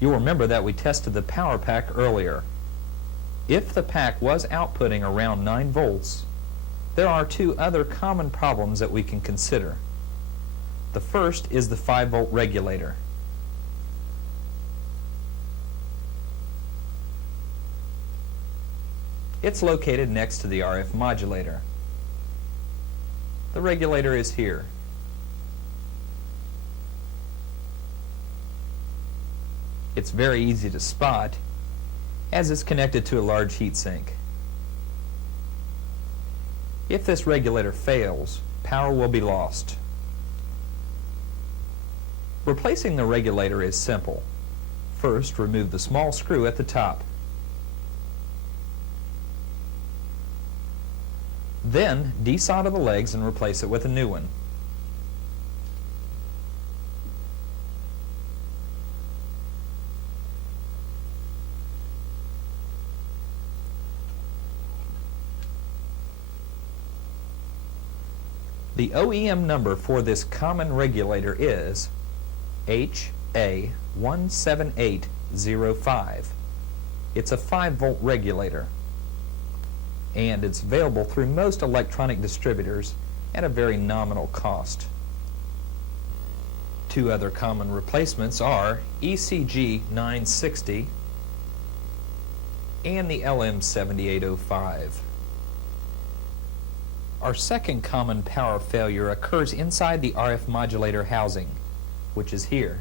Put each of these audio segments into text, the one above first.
You'll remember that we tested the power pack earlier. If the pack was outputting around 9 volts, there are two other common problems that we can consider. The first is the 5-volt regulator. It's located next to the RF modulator. The regulator is here. It's very easy to spot as it's connected to a large heatsink. If this regulator fails, power will be lost. Replacing the regulator is simple. First, remove the small screw at the top. Then, desolder the legs and replace it with a new one. The OEM number for this common regulator is HA17805. It's a 5-volt regulator, and it's available through most electronic distributors at a very nominal cost. Two other common replacements are ECG 960 and the LM7805. Our second common power failure occurs inside the RF modulator housing, which is here.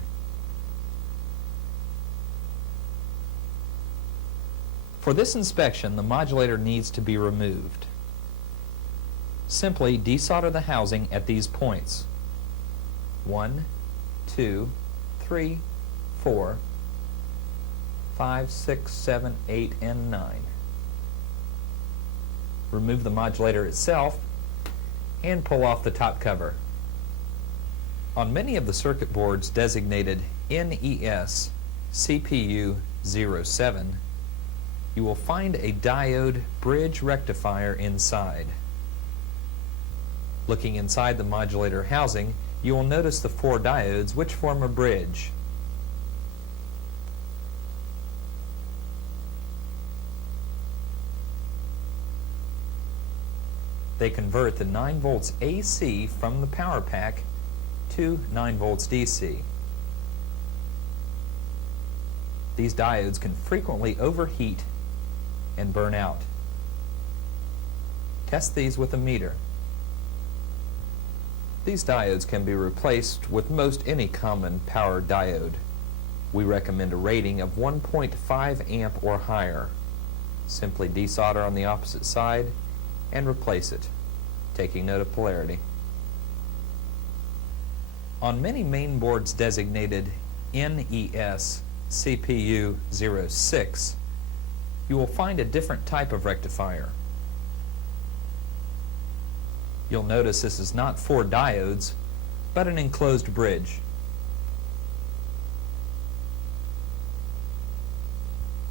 For this inspection, the modulator needs to be removed. Simply desolder the housing at these points. 1, 2, 3, 4, 5, 6, 7, 8, and 9. Remove the modulator itself and pull off the top cover. On many of the circuit boards designated NES CPU 07, you will find a diode bridge rectifier inside. Looking inside the modulator housing, you will notice the 4 diodes which form a bridge. They convert the 9 volts AC from the power pack to 9 volts DC. These diodes can frequently overheat and burn out. Test these with a meter. These diodes can be replaced with most any common power diode. We recommend a rating of 1.5 amp or higher. Simply desolder on the opposite side and replace it, taking note of polarity. On many main boards designated NES CPU 06, you will find a different type of rectifier. You'll notice this is not 4 diodes, but an enclosed bridge.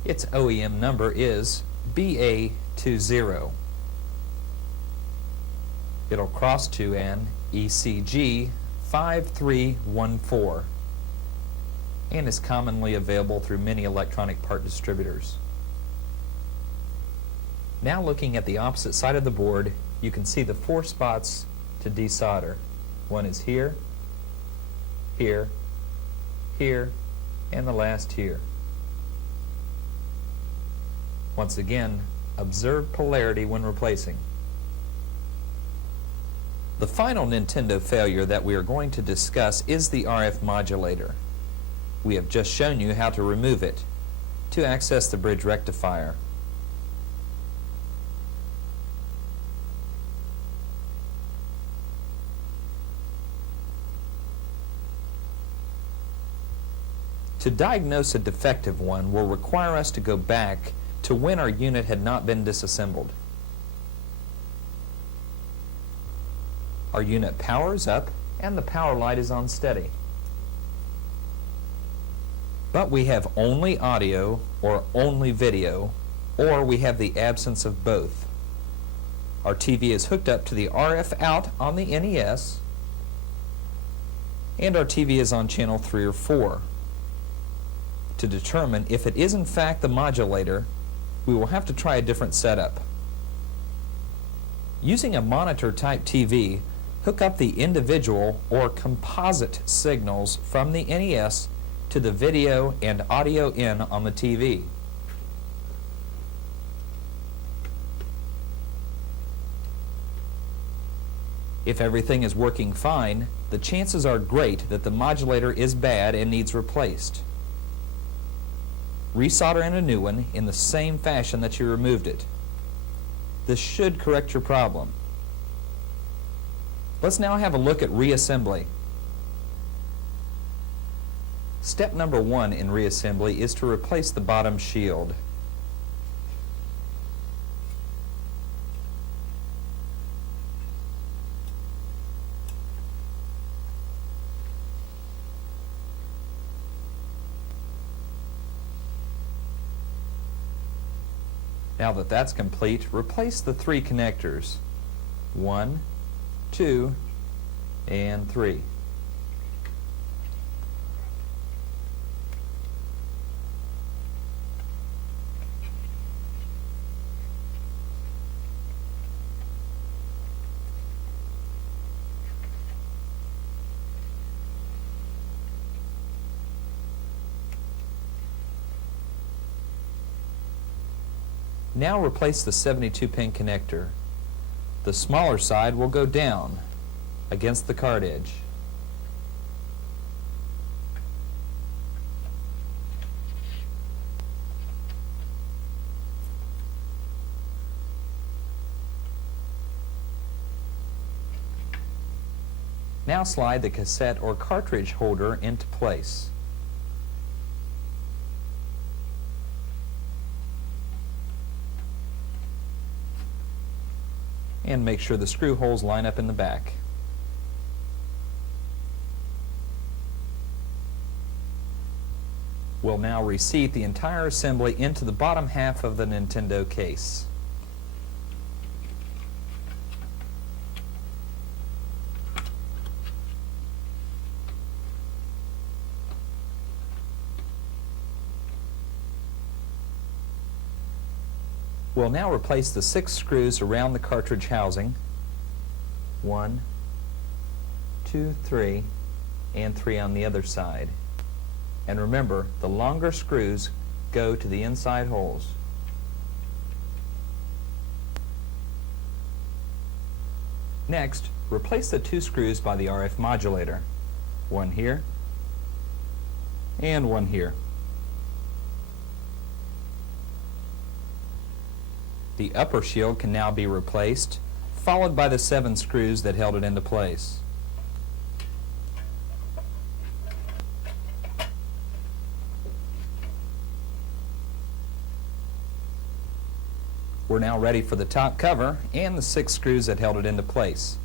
Its OEM number is BA20. It'll cross to an ECG 5314 and is commonly available through many electronic part distributors. Now looking at the opposite side of the board, you can see the 4 spots to desolder. One is here, here, here, and the last here. Once again, observe polarity when replacing. The final Nintendo failure that we are going to discuss is the RF modulator. We have just shown you how to remove it to access the bridge rectifier. To diagnose a defective one will require us to go back to when our unit had not been disassembled. Our unit powers up and the power light is on steady. But we have only audio or only video, or we have the absence of both. Our TV is hooked up to the RF out on the NES, and our TV is on channel 3 or 4. To determine if it is in fact the modulator, we will have to try a different setup. Using a monitor type TV, hook up the individual or composite signals from the NES to the video and audio in on the TV. If everything is working fine, the chances are great that the modulator is bad and needs replaced. Resolder in a new one in the same fashion that you removed it. This should correct your problem. Let's now have a look at reassembly. Step number 1 in reassembly is to replace the bottom shield. Now that that's complete, replace the 3 connectors. 1, 2, and 3. Now replace the 72-pin connector. The smaller side will go down against the card edge. Now slide the cassette or cartridge holder into place. And make sure the screw holes line up in the back. We'll now reseat the entire assembly into the bottom half of the Nintendo case. We'll now replace the 6 screws around the cartridge housing. 1, 2, 3, and 3 on the other side. And remember, the longer screws go to the inside holes. Next, replace the 2 screws by the RF modulator. 1 here, and 1 here. The upper shield can now be replaced, followed by the 7 screws that held it into place. We're now ready for the top cover and the 6 screws that held it into place.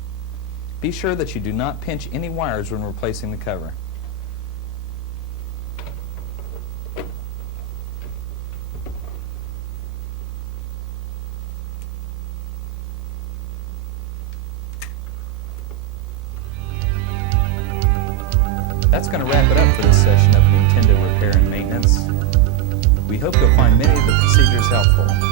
Be sure that you do not pinch any wires when replacing the cover. That's going to wrap it up for this session of Nintendo Repair and Maintenance. We hope you'll find many of the procedures helpful.